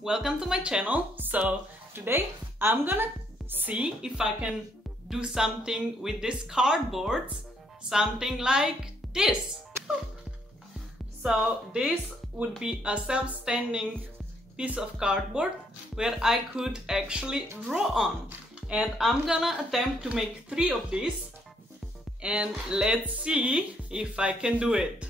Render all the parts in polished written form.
welcome to my channel. So today I'm gonna see if I can do something with these cardboards, something like this. So this would be a self-standing piece of cardboard where I could actually draw on, and I'm gonna attempt to make 3 of these, and let's see if I can do it.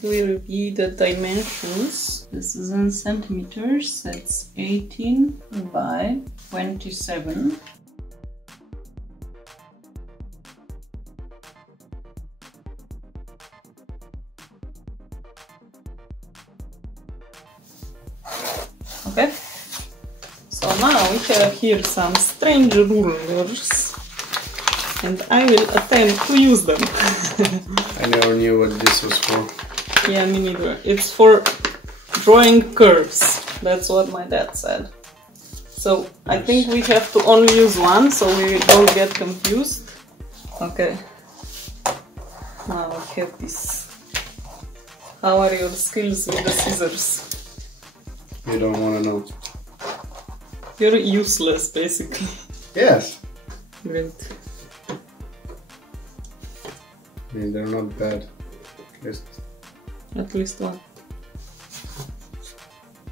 We review the dimensions. This is in centimeters. It's 18 by 27. Okay. So now we have here some strange rulers, and I will attempt to use them. I never knew what this was for. Yeah, me neither. It's for drawing curves. That's what my dad said. So I think we have to only use one, so we don't get confused. Okay. Now we have this. How are your skills with the scissors? You don't want to know. You're useless, basically. Yes. Great. I mean, they're not bad. At least one.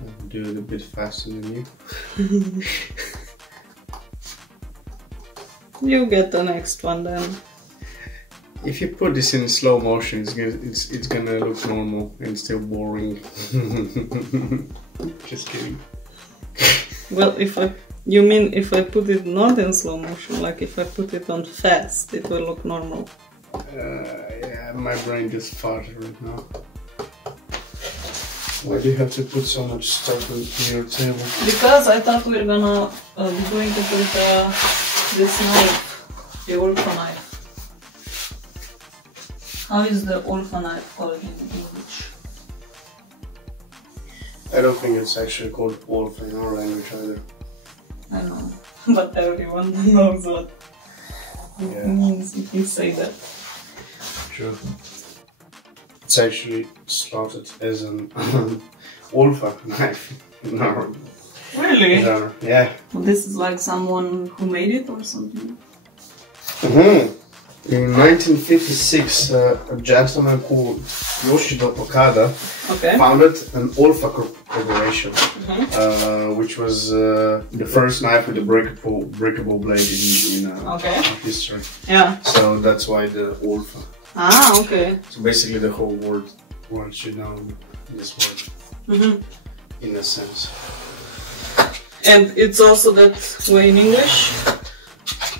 I'll do it a bit faster than you. You get the next one then. If you put this in slow motion, it's gonna look normal and still boring. Just kidding. Well, you mean if I put it not in slow motion, like if I put it on fast, it will look normal. Yeah, my brain just farted right now. Why do you have to put so much stuff on your table? Because I thought we were gonna be doing it with this knife, the Olfa knife. How is the Olfa knife called in English? I don't think it's actually called wolf in our language either. I know, but everyone knows what it means if you say that. True. It's actually slotted as an Olfa knife. No. Really? Yeah. Well, this is like someone who made it or something? In 1956, a gentleman called Yoshida Okada founded an Olfa Corporation, which was the first knife with a breakable blade in history. Yeah. So that's why the Olfa. Ah, okay. So basically the whole world should know this word, in a sense. And it's also that way in English?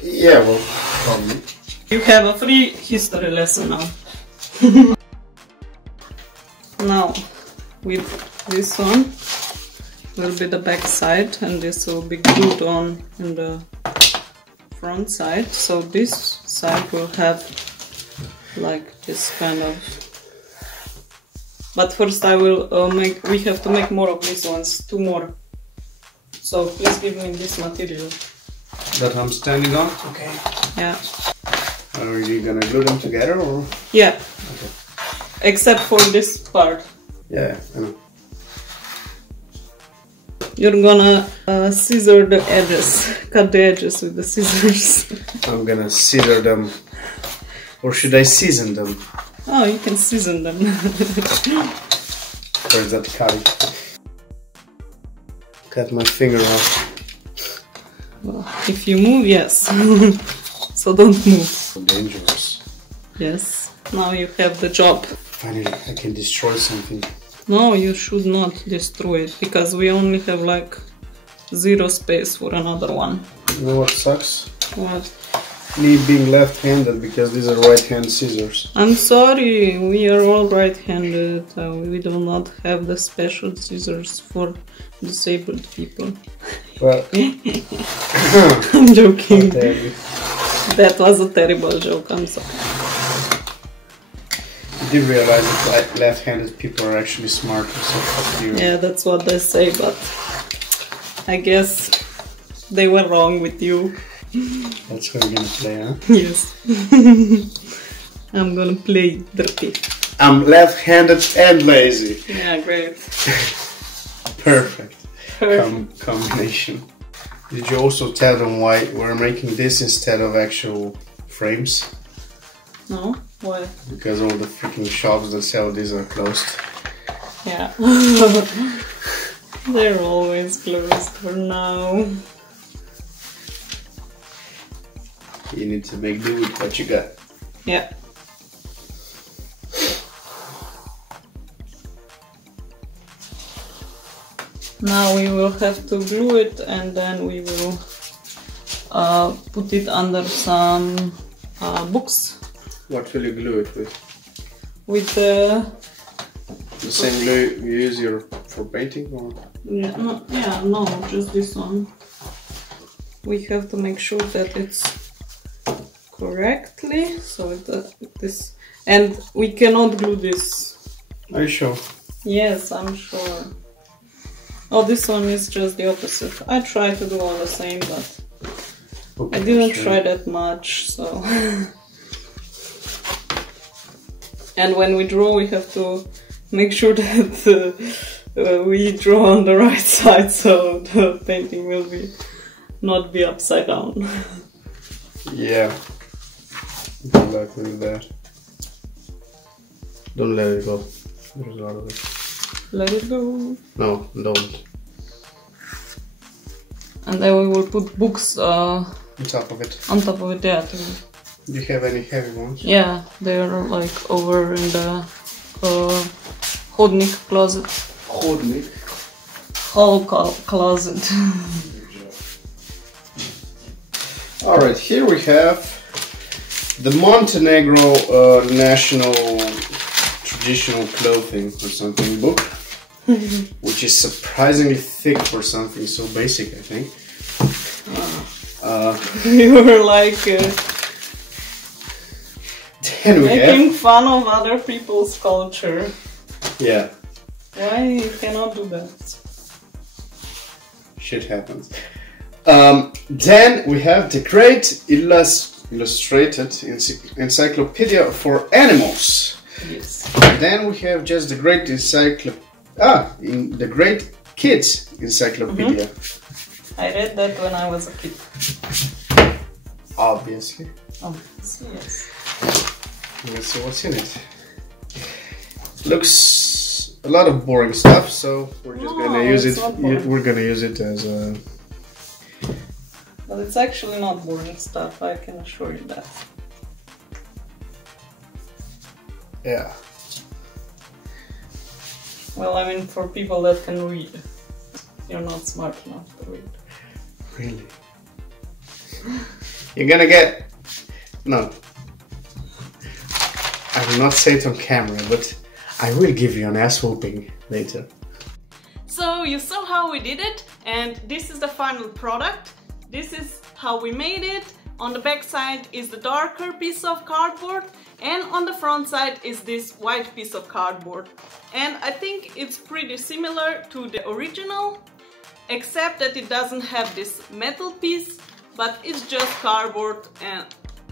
Yeah, well, probably. You have a free history lesson now. Now, with this one will be the back side, and this will be glued on in the front side. So this side will have like this kind of. But first I will we have to make more of these ones, 2 more. So please give me this material. That I'm standing on? Okay. Yeah. Are you gonna glue them together or? Yeah. Okay. Except for this part. Yeah, I know. You're gonna scissor the edges, cut the edges with the scissors. I'm gonna scissor them. Or should I season them? Oh, you can season them. Where's that cutting? Cut my finger off. Well, if you move, yes. So don't move. So dangerous. Yes. Now you have the job. Finally, I can destroy something. No, you should not destroy it, because we only have like 0 space for another one. You know what sucks? What? Me being left-handed, because these are right-hand scissors. I'm sorry, we are all right-handed. We do not have the special scissors for disabled people. Well, I'm joking. That was a terrible joke, I'm sorry. You did realize that left-handed people are actually smarter, so fuck you. Yeah, that's what they say, but I guess they were wrong with you. That's how we're gonna play, huh? Yes. I'm gonna play dirty. I'm left-handed and lazy. Yeah, great. Perfect. Combination. Did you also tell them why we're making this instead of actual frames? No? Why? Because all the freaking shops that sell these are closed. Yeah. They're always closed for now. You need to make do with what you got. Yeah. Now we will have to glue it and then we will put it under some books. What will you glue it with? With the same glue you use for painting, or? No, just this one. We have to make sure that it's correctly, so this, and we cannot glue this. Are you sure? Yes, I'm sure. Oh, this one is just the opposite. I tried to do all the same, but okay, I didn't try that much, so. And when we draw, we have to make sure that we draw on the right side, so the painting will not be upside down. Yeah. Good luck with that. Don't let it go. There's a lot of it. Let it go. No, don't. And then we will put books on top of it. On top of it, yeah. Do you have any heavy ones? Yeah, they're like over in the hodnik closet. Hodnik? Hall closet. Alright, here we have the Montenegro national traditional clothing or something book, which is surprisingly thick for something so basic, I think. You were like making fun of other people's culture. Yeah. Why you cannot do that? Shit happens. Then we have the Great Illustrated Encyclopedia for Animals. Yes. Then we have just the Great the Great Kids Encyclopedia. I read that when I was a kid. Obviously. Obviously, yes. Let's see what's in it. Looks a lot of boring stuff, so we're just gonna use it. We're gonna use it as a. But it's actually not boring stuff, I can assure you that. Yeah. Well, I mean, for people that can read. You're not smart enough to read. Really? You're gonna get... No. I will not say it on camera, but I will give you an ass whooping later. So you saw how we did it, and this is the final product. This is how we made it. On the back side is the darker piece of cardboard, and on the front side is this white piece of cardboard. And I think it's pretty similar to the original, except that it doesn't have this metal piece, but it's just cardboard and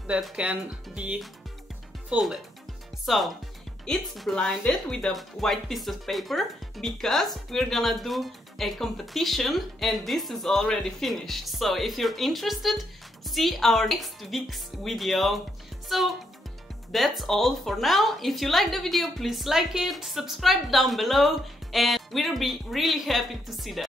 that can be folded. So it's blinded with a white piece of paper because we're gonna do a competition, and this is already finished. So if you're interested, see our next week's video. So that's all for now. If you like the video, please like it, subscribe down below, and we'll be really happy to see that.